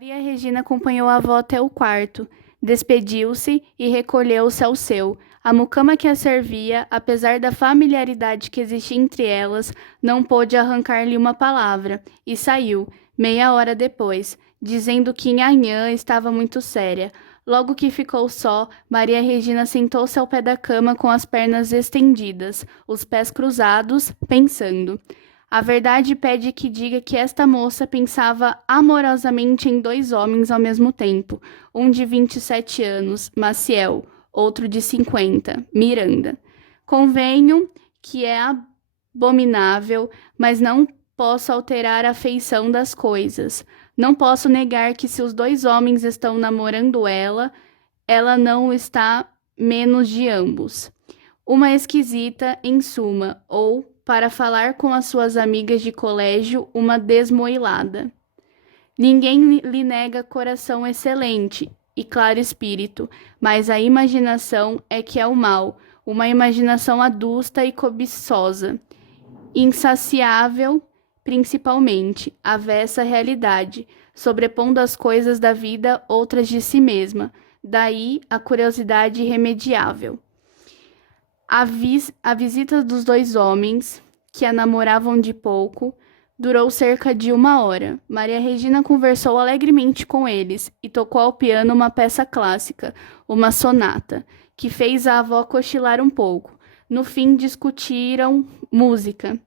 Maria Regina acompanhou a avó até o quarto, despediu-se e recolheu-se ao seu. A mucama que a servia, apesar da familiaridade que existia entre elas, não pôde arrancar-lhe uma palavra, e saiu, meia hora depois, dizendo que Nhanhã estava muito séria. Logo que ficou só, Maria Regina sentou-se ao pé da cama com as pernas estendidas, os pés cruzados, pensando. A verdade pede que diga que esta moça pensava amorosamente em dois homens ao mesmo tempo, um de 27 anos, Maciel, outro de 50, Miranda. Convenho que é abominável, mas não posso alterar a feição das coisas. Não posso negar que se os dois homens estão namorando ela, ela não está menos de ambos. Uma esquisita, em suma, ou, para falar com as suas amigas de colégio, uma desmoilada. Ninguém lhe nega coração excelente e claro espírito, mas a imaginação é que é o mal, uma imaginação adusta e cobiçosa, insaciável, principalmente, avessa à realidade, sobrepondo as coisas da vida outras de si mesma, daí a curiosidade irremediável. A visita dos dois homens, que a namoravam de pouco, durou cerca de 1 hora. Maria Regina conversou alegremente com eles e tocou ao piano uma peça clássica, uma sonata, que fez a avó cochilar um pouco. No fim, discutiram música.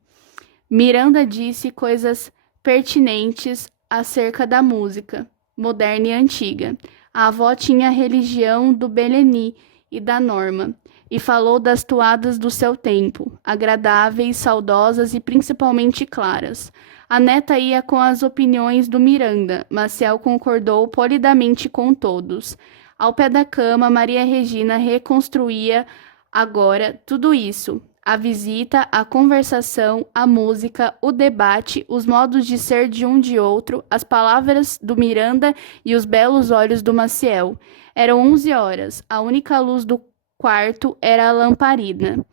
Miranda disse coisas pertinentes acerca da música, moderna e antiga. A avó tinha a religião do Beleni e da Norma, e falou das toadas do seu tempo, agradáveis, saudosas e principalmente claras. A neta ia com as opiniões do Miranda, Maciel concordou polidamente com todos. Ao pé da cama, Maria Regina reconstruía agora tudo isso. A visita, a conversação, a música, o debate, os modos de ser de um de outro, as palavras do Miranda e os belos olhos do Maciel. Eram 11 horas. A única luz do quarto era a lamparina.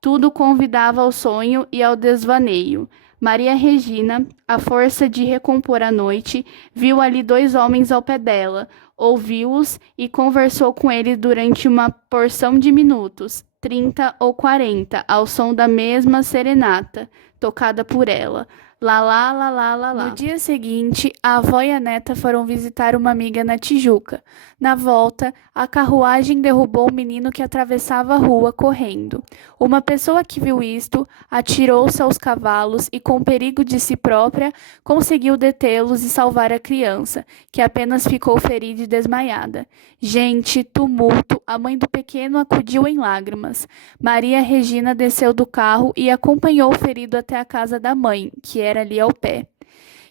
Tudo convidava ao sonho e ao desvaneio. Maria Regina, à força de recompor a noite, viu ali dois homens ao pé dela, ouviu-os e conversou com eles durante uma porção de minutos, 30 ou 40, ao som da mesma serenata, tocada por ela. Lá, lá, lá, lá, lá, lá. No dia seguinte, a avó e a neta foram visitar uma amiga na Tijuca. Na volta, a carruagem derrubou o menino que atravessava a rua correndo. Uma pessoa que viu isto atirou-se aos cavalos e, com perigo de si própria, conseguiu detê-los e salvar a criança, que apenas ficou ferida e desmaiada. Gente, tumulto, a mãe do pequeno acudiu em lágrimas. Maria Regina desceu do carro e acompanhou o ferido até a casa da mãe, que era ali ao pé.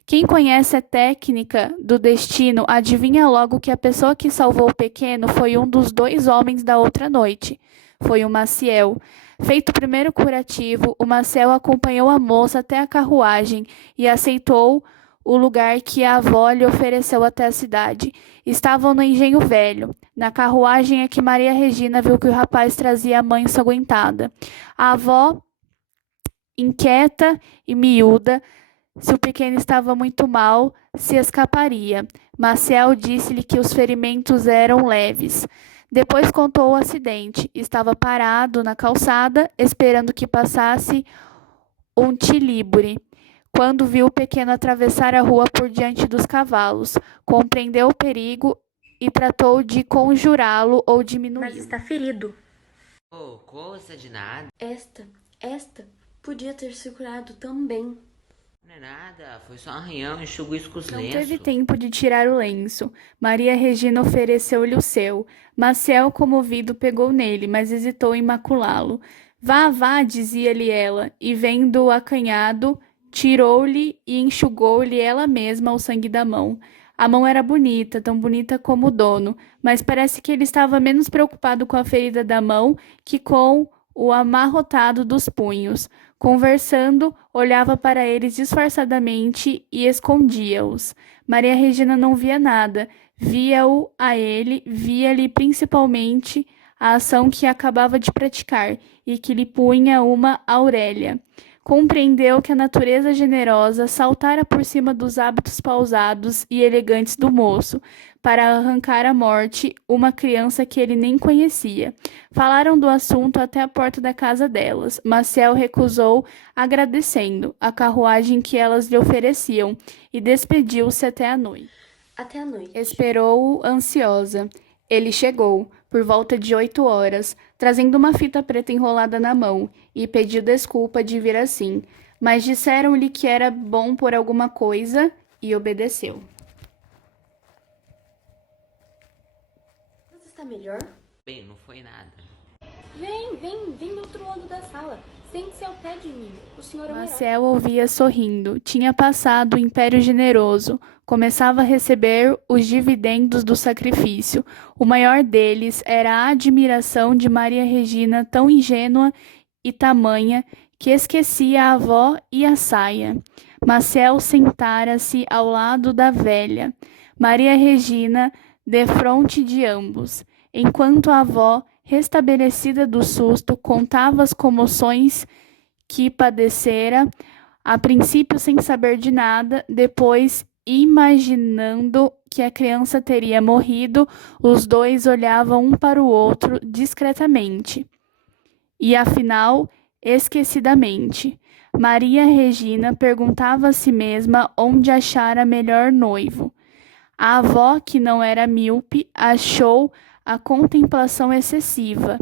Quem conhece a técnica do destino adivinha logo que a pessoa que salvou o pequeno foi um dos dois homens da outra noite. Foi o Maciel. Feito o primeiro curativo, o Maciel acompanhou a moça até a carruagem e aceitou o lugar que a avó lhe ofereceu até a cidade. Estavam no Engenho Velho. Na carruagem é que Maria Regina viu que o rapaz trazia a mãe ensanguentada. A avó, inquieta e miúda, se o pequeno estava muito mal, se escaparia. Maciel disse-lhe que os ferimentos eram leves. Depois contou o acidente. Estava parado na calçada, esperando que passasse um tilibure, quando viu o pequeno atravessar a rua por diante dos cavalos. Compreendeu o perigo e tratou de conjurá-lo ou diminuí-lo. Mas está ferido. Oh, coisa de nada. Esta podia ter se curado também. Não é nada, foi só um arranhão, enxugou isso com os Não lenços. teve tempo de tirar o lenço. Maria Regina ofereceu-lhe o seu. Maciel, comovido, pegou nele, mas hesitou em maculá-lo. Vá, vá, dizia-lhe ela, e vendo-o acanhado, tirou-lhe e enxugou-lhe ela mesma o sangue da mão. A mão era bonita, tão bonita como o dono, mas parece que ele estava menos preocupado com a ferida da mão que com o amarrotado dos punhos. Conversando, olhava para eles disfarçadamente e escondia-os. Maria Regina não via nada, via-o a ele, via-lhe principalmente a ação que acabava de praticar e que lhe punha uma Aurélia. Compreendeu que a natureza generosa saltara por cima dos hábitos pausados e elegantes do moço, para arrancar à morte uma criança que ele nem conhecia. Falaram do assunto até a porta da casa delas. Maciel recusou, agradecendo a carruagem que elas lhe ofereciam, e despediu-se até a noite. Até a noite. Esperou-o ansiosa. Ele chegou, por volta de 8 horas, trazendo uma fita preta enrolada na mão, e pediu desculpa de vir assim, mas disseram-lhe que era bom por alguma coisa, e obedeceu. Você está melhor? Bem, não foi nada. Vem do outro lado da sala. Sente-se ao pé de mim. O senhor é o herói. Marcel ouvia sorrindo. Tinha passado o Império Generoso. Começava a receber os dividendos do sacrifício. O maior deles era a admiração de Maria Regina, tão ingênua e tamanha, que esquecia a avó e a saia. Marcel sentara-se ao lado da velha. Maria Regina, defronte de ambos, enquanto a avó, restabelecida do susto, contava as comoções que padecera, a princípio sem saber de nada, depois, imaginando que a criança teria morrido, os dois olhavam um para o outro discretamente. E, afinal, esquecidamente, Maria Regina perguntava a si mesma onde achara melhor noivo. A avó, que não era míope, achou a contemplação excessiva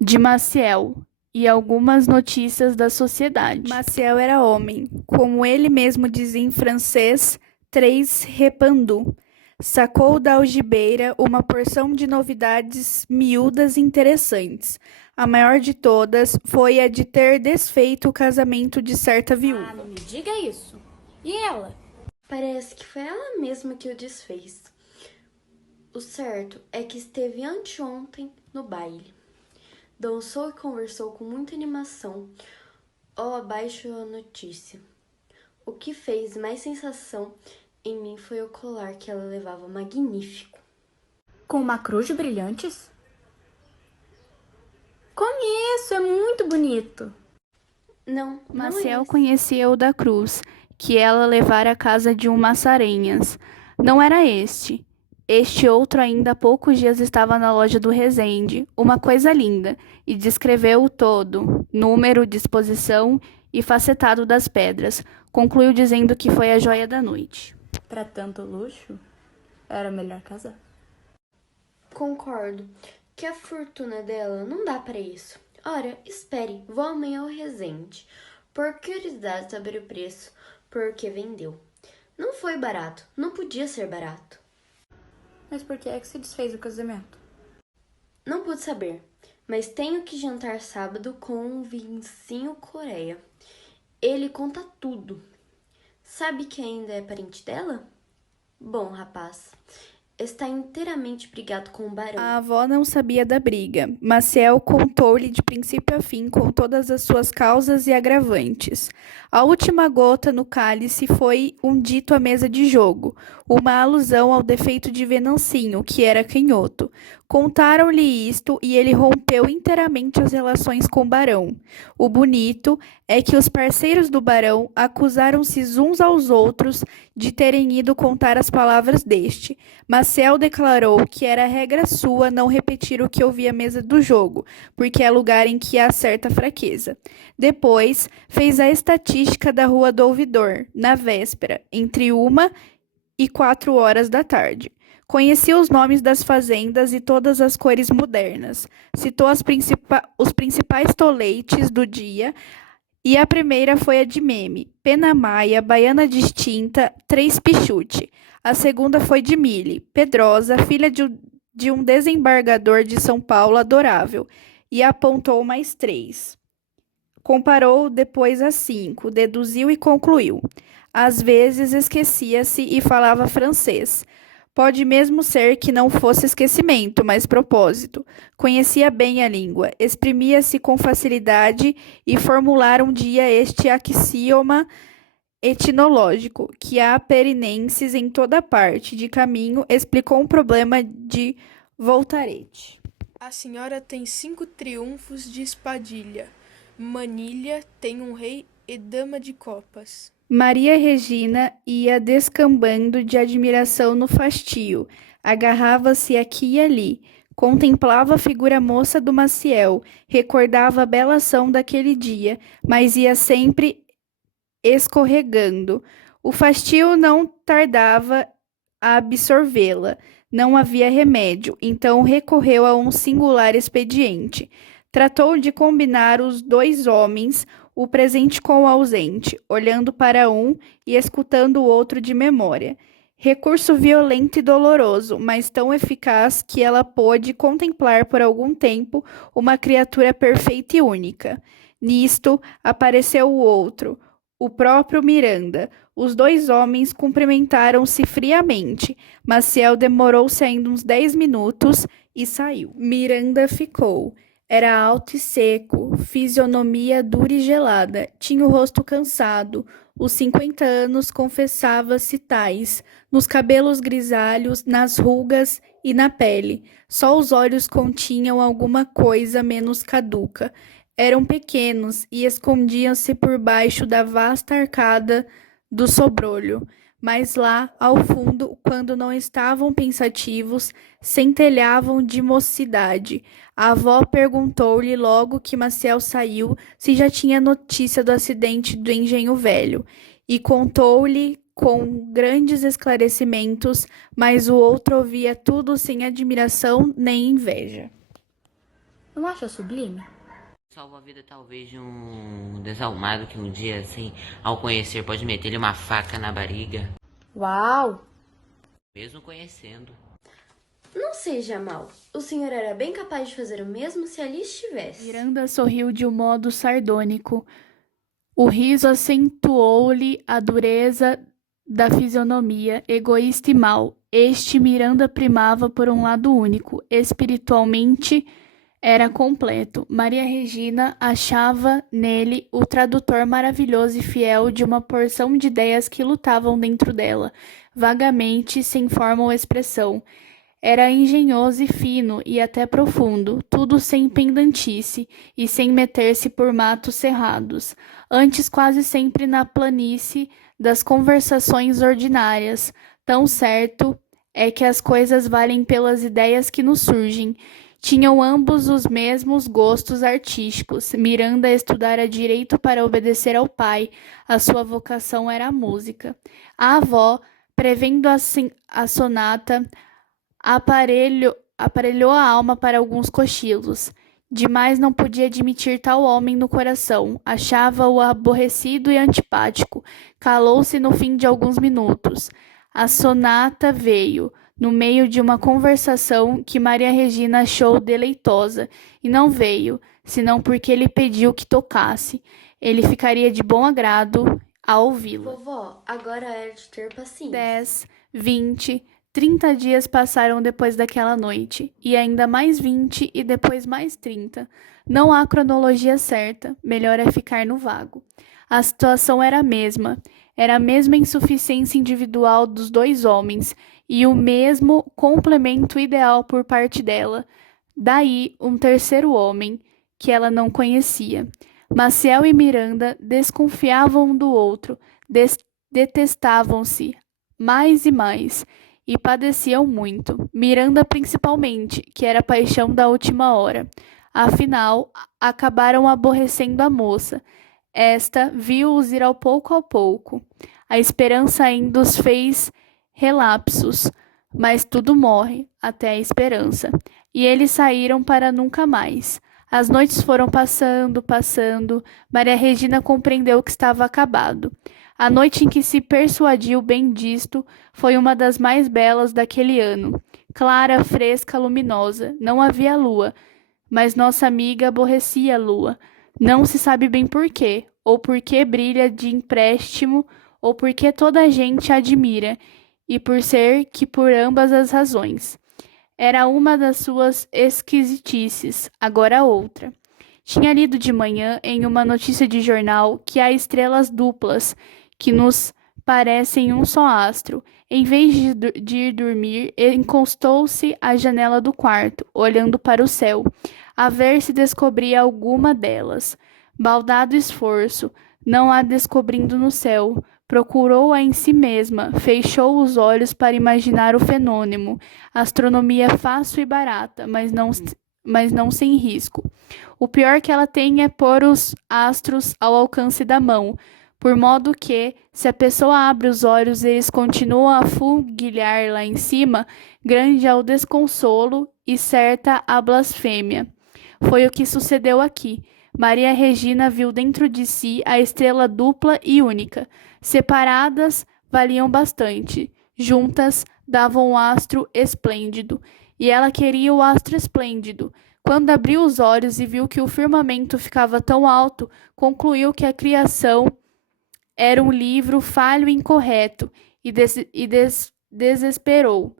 de Maciel e algumas notícias da sociedade. Maciel era homem, como ele mesmo dizia em francês, três repandu. Sacou da algibeira uma porção de novidades miúdas e interessantes. A maior de todas foi a de ter desfeito o casamento de certa viúva. Não me diga isso. E ela? Parece que foi ela mesma que o desfez. O certo é que esteve anteontem no baile. Dançou e conversou com muita animação ao abaixo a notícia. O que fez mais sensação em mim foi o colar que ela levava, magnífico. Com uma cruz de brilhantes? Conheço, é muito bonito. Não é Maciel esse. conhecia o da cruz, que ela levara à casa de um Massarenhas. Não era este. Este outro ainda há poucos dias estava na loja do Resende, uma coisa linda, e descreveu o todo, número, disposição e facetado das pedras. Concluiu dizendo que foi a joia da noite. Para tanto luxo, era melhor casar. Concordo que a fortuna dela não dá para isso. Ora, espere, vou amanhã ao Resende. Por curiosidade saber o preço, porque vendeu. Não foi barato, não podia ser barato. Mas por que é que se desfez o casamento? Não pude saber, mas tenho que jantar sábado com o Vincinho Coreia. Ele conta tudo. Sabe que ainda é parente dela? Bom, rapaz, está inteiramente brigado com o barão. A avó não sabia da briga. Maciel contou-lhe de princípio a fim com todas as suas causas e agravantes. A última gota no cálice foi um dito à mesa de jogo, uma alusão ao defeito de Venancinho, que era canhoto. Contaram-lhe isto e ele rompeu inteiramente as relações com o barão. O bonito é que os parceiros do barão acusaram-se uns aos outros de terem ido contar as palavras deste. Maciel declarou que era regra sua não repetir o que ouvia à mesa do jogo, porque é lugar em que há certa fraqueza. Depois, fez a estatística da Rua do Ouvidor, na véspera, entre 1 e 4 horas da tarde. Conhecia os nomes das fazendas e todas as cores modernas. Citou os principais toleites do dia, e a primeira foi a de Meme, Pena Maia, Baiana Distinta, Três Pichute. A segunda foi de Mille, Pedrosa, filha de um desembargador de São Paulo adorável, e apontou mais 3. Comparou depois as 5, deduziu e concluiu. Às vezes esquecia-se e falava francês. Pode mesmo ser que não fosse esquecimento, mas propósito. Conhecia bem a língua, exprimia-se com facilidade e formulara um dia este axioma etnológico, que há perinenses em toda parte. De caminho, explicou um problema de Voltaire. A senhora tem 5 triunfos de espadilha. Manilha tem um rei e dama de copas. Maria Regina ia descambando de admiração no fastio, agarrava-se aqui e ali, contemplava a figura moça do Maciel, recordava a bela ação daquele dia, mas ia sempre escorregando. O fastio não tardava a absorvê-la. Não havia remédio, então recorreu a um singular expediente. Tratou de combinar os dois homens, o presente com o ausente, olhando para um e escutando o outro de memória. Recurso violento e doloroso, mas tão eficaz que ela pôde contemplar por algum tempo uma criatura perfeita e única. Nisto apareceu o outro, o próprio Miranda. Os dois homens cumprimentaram-se friamente. Maciel demorou-se ainda uns 10 minutos e saiu. Miranda ficou. Era alto e seco, fisionomia dura e gelada. Tinha o rosto cansado. Os 50 anos confessava-se tais, nos cabelos grisalhos, nas rugas e na pele. Só os olhos continham alguma coisa menos caduca. Eram pequenos e escondiam-se por baixo da vasta arcada do sobrolho, mas lá, ao fundo, quando não estavam pensativos, centelhavam de mocidade. A avó perguntou-lhe logo que Maciel saiu se já tinha notícia do acidente do engenho velho, e contou-lhe com grandes esclarecimentos, mas o outro ouvia tudo sem admiração nem inveja. Não acha sublime? Salva a vida talvez de um desalmado que um dia, assim, ao conhecer, pode meter-lhe uma faca na barriga, Uau! mesmo conhecendo. Não seja mal. O senhor era bem capaz de fazer o mesmo se ali estivesse. Miranda sorriu de um modo sardônico. O riso acentuou-lhe a dureza da fisionomia, egoísta e mau. Este Miranda primava por um lado único, espiritualmente era completo. Maria Regina achava nele o tradutor maravilhoso e fiel de uma porção de ideias que lutavam dentro dela, vagamente, sem forma ou expressão. Era engenhoso e fino e até profundo, tudo sem pendantice e sem meter-se por matos cerrados, antes quase sempre na planície das conversações ordinárias. Tão certo é que as coisas valem pelas ideias que nos surgem. Tinham ambos os mesmos gostos artísticos. Miranda estudara direito para obedecer ao pai. A sua vocação era a música. A avó, prevendo a sonata, aparelhou a alma para alguns cochilos. Demais não podia admitir tal homem no coração. Achava-o aborrecido e antipático. Calou-se no fim de alguns minutos. A sonata veio no meio de uma conversação que Maria Regina achou deleitosa, e não veio, senão porque ele pediu que tocasse. Ele ficaria de bom agrado a ouvi-la. Vovó, agora era de ter paciência. 10, 20, 30 dias passaram depois daquela noite, e ainda mais 20 e depois mais 30. Não há cronologia certa, melhor é ficar no vago. A situação era a mesma insuficiência individual dos dois homens, e o mesmo complemento ideal por parte dela. Daí um terceiro homem, que ela não conhecia. Maciel e Miranda desconfiavam um do outro, detestavam-se mais e mais, e padeciam muito. Miranda principalmente, que era a paixão da última hora. Afinal, acabaram aborrecendo a moça. Esta viu-os ir ao pouco. A esperança ainda os fez relapsos, mas tudo morre, até a esperança. E eles saíram para nunca mais. As noites foram passando. Maria Regina compreendeu que estava acabado. A noite em que se persuadiu bem disto foi uma das mais belas daquele ano. Clara, fresca, luminosa. Não havia lua, mas nossa amiga aborrecia a lua. Não se sabe bem por quê, ou porque brilha de empréstimo, ou porque toda a gente a admira, e por ambas as razões. Era uma das suas esquisitices, agora outra. Tinha lido de manhã em uma notícia de jornal que há estrelas duplas, que nos parecem um só astro. Em vez de ir dormir, encostou-se à janela do quarto, olhando para o céu, a ver se descobria alguma delas. Baldado esforço, não a descobrindo no céu. Procurou-a em si mesma, fechou os olhos para imaginar o fenômeno. Astronomia fácil e barata, mas não sem risco. O pior que ela tem é pôr os astros ao alcance da mão, por modo que, se a pessoa abre os olhos, eles continuam a fulguilhar lá em cima, grande é o desconsolo e certa a blasfêmia. Foi o que sucedeu aqui. Maria Regina viu dentro de si a estrela dupla e única. Separadas, valiam bastante. Juntas, davam um astro esplêndido. E ela queria o astro esplêndido. Quando abriu os olhos e viu que o firmamento ficava tão alto, concluiu que a criação era um livro falho e incorreto e desesperou.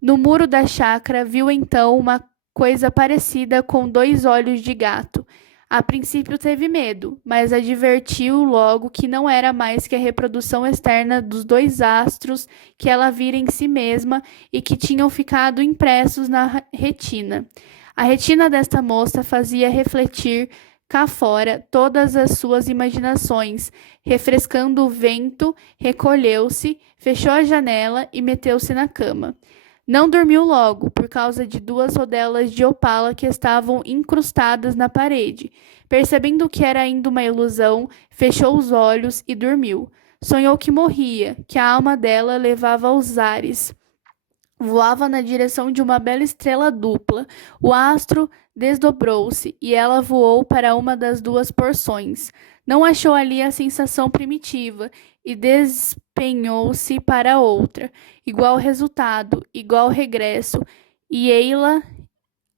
No muro da chácara, viu então uma coisa parecida com 2 olhos de gato. A princípio teve medo, mas advertiu logo que não era mais que a reprodução externa dos 2 astros que ela vira em si mesma e que tinham ficado impressos na retina. A retina desta moça fazia refletir cá fora todas as suas imaginações. Refrescando o vento, recolheu-se, fechou a janela e meteu-se na cama. Não dormiu logo, por causa de 2 rodelas de opala que estavam incrustadas na parede. Percebendo que era ainda uma ilusão, fechou os olhos e dormiu. Sonhou que morria, que a alma dela levava aos ares. Voava na direção de uma bela estrela dupla. O astro desdobrou-se e ela voou para uma das 2 porções. Não achou ali a sensação primitiva e despenhou-se para outra. Igual resultado, igual regresso, e ei-la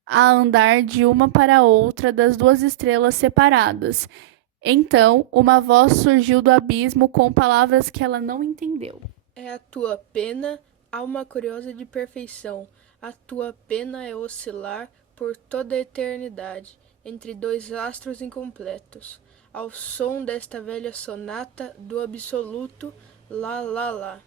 a andar de uma para outra das 2 estrelas separadas. Então, uma voz surgiu do abismo com palavras que ela não entendeu. É a tua pena, alma curiosa de perfeição. A tua pena é oscilar por toda a eternidade, entre 2 astros incompletos, ao som desta velha sonata do absoluto lá, lá, lá.